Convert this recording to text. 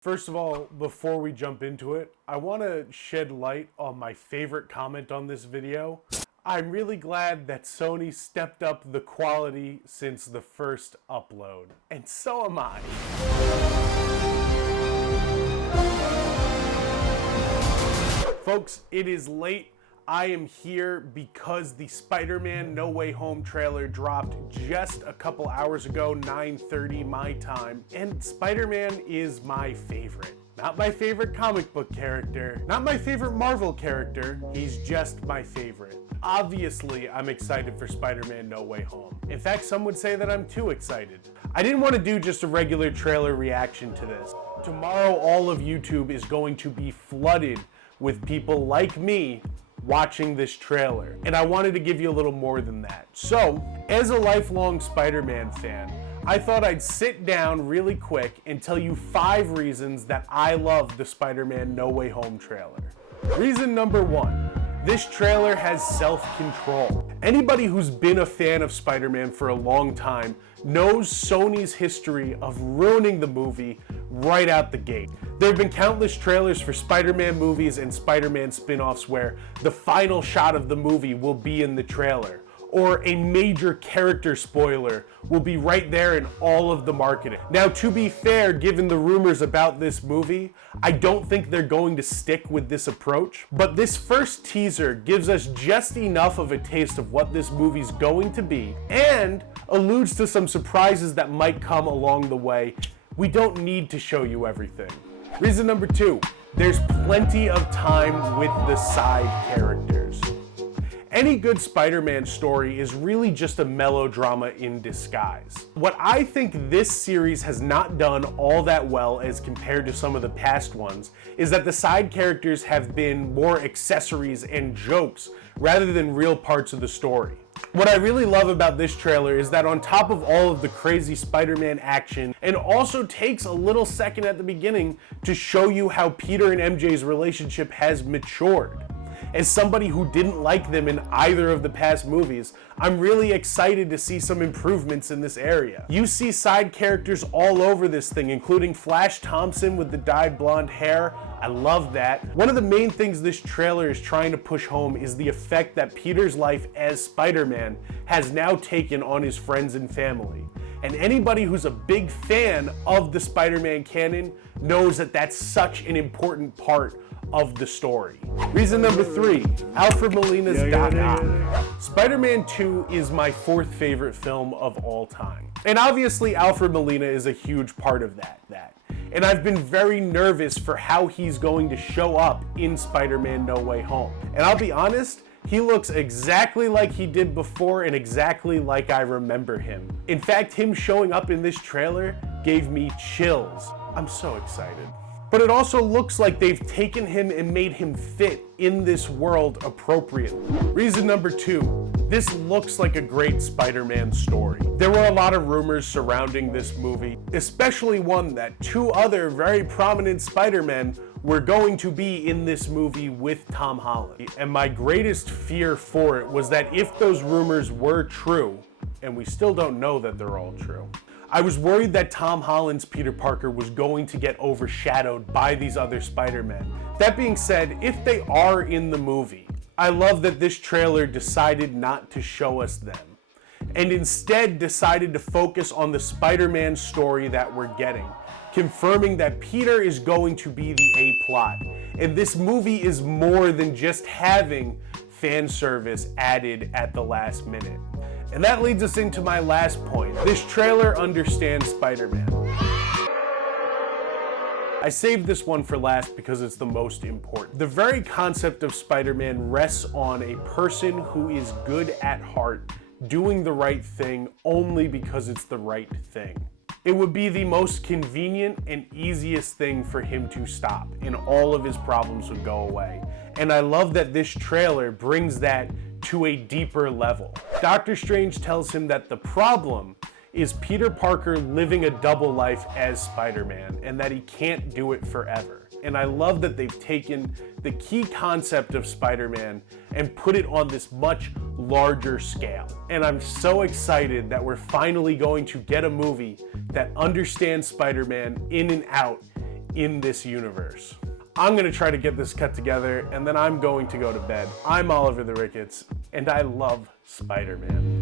First of all, before we jump into it, I want to shed light on my favorite comment on this video. I'm really glad that Sony stepped up the quality since the first upload, and so am I. Folks, it is late. I am here because the Spider-Man No Way Home trailer dropped just a couple hours ago, 9:30 my time, and Spider-Man is my favorite. Not my favorite comic book character, not my favorite Marvel character, he's just my favorite. Obviously, I'm excited for Spider-Man No Way Home. In fact, some would say that I'm too excited. I didn't want to do just a regular trailer reaction to this. Tomorrow, all of YouTube is going to be flooded with people like me watching this trailer, and I wanted to give you a little more than that. So, as a lifelong Spider-Man fan, I thought I'd sit down really quick and tell you 5 reasons that I love the Spider-Man No Way Home trailer. Reason number 1, this trailer has self-control. Anybody who's been a fan of Spider-Man for a long time knows Sony's history of ruining the movie right out the gate. There have been countless trailers for Spider-Man movies and Spider-Man spin-offs where the final shot of the movie will be in the trailer, or a major character spoiler will be right there in all of the marketing. Now, to be fair, given the rumors about this movie, I don't think they're going to stick with this approach, but this first teaser gives us just enough of a taste of what this movie's going to be, and alludes to some surprises that might come along the way. We don't need to show you everything. Reason number 2, there's plenty of time with the side characters. Any good Spider-Man story is really just a melodrama in disguise. What I think this series has not done all that well as compared to some of the past ones is that the side characters have been more accessories and jokes rather than real parts of the story. What I really love about this trailer is that on top of all of the crazy Spider-Man action, it also takes a little second at the beginning to show you how Peter and MJ's relationship has matured. As somebody who didn't like them in either of the past movies, I'm really excited to see some improvements in this area. You see side characters all over this thing, including Flash Thompson with the dyed blonde hair. I love that. One of the main things this trailer is trying to push home is the effect that Peter's life as Spider-Man has now taken on his friends and family. And anybody who's a big fan of the Spider-Man canon knows that that's such an important part of the story. Reason number 3, Alfred Molina's Doc Ock. Spider-Man 2 is my 4th favorite film of all time. And obviously Alfred Molina is a huge part of that. And I've been very nervous for how he's going to show up in Spider-Man No Way Home. And I'll be honest, he looks exactly like he did before and exactly like I remember him. In fact, him showing up in this trailer gave me chills. I'm so excited. But it also looks like they've taken him and made him fit in this world appropriately. Reason number 2, this looks like a great Spider-Man story. There were a lot of rumors surrounding this movie, especially one that 2 other very prominent Spider-Men were going to be in this movie with Tom Holland. And my greatest fear for it was that if those rumors were true, and we still don't know that they're all true, I was worried that Tom Holland's Peter Parker was going to get overshadowed by these other Spider-Men. That being said, if they are in the movie, I love that this trailer decided not to show us them, and instead decided to focus on the Spider-Man story that we're getting, confirming that Peter is going to be the A-plot. And this movie is more than just having fan service added at the last minute. And that leads us into my last point. This trailer understands Spider-Man. I saved this one for last because it's the most important. The very concept of Spider-Man rests on a person who is good at heart, doing the right thing only because it's the right thing. It would be the most convenient and easiest thing for him to stop, and all of his problems would go away. And I love that this trailer brings that to a deeper level. Doctor Strange tells him that the problem is Peter Parker living a double life as Spider-Man, and that he can't do it forever. And I love that they've taken the key concept of Spider-Man and put it on this much larger scale. And I'm so excited that we're finally going to get a movie that understands Spider-Man in and out in this universe. I'm gonna try to get this cut together, and then I'm going to go to bed. I'm Oliver the Ricketts, and I love Spider-Man.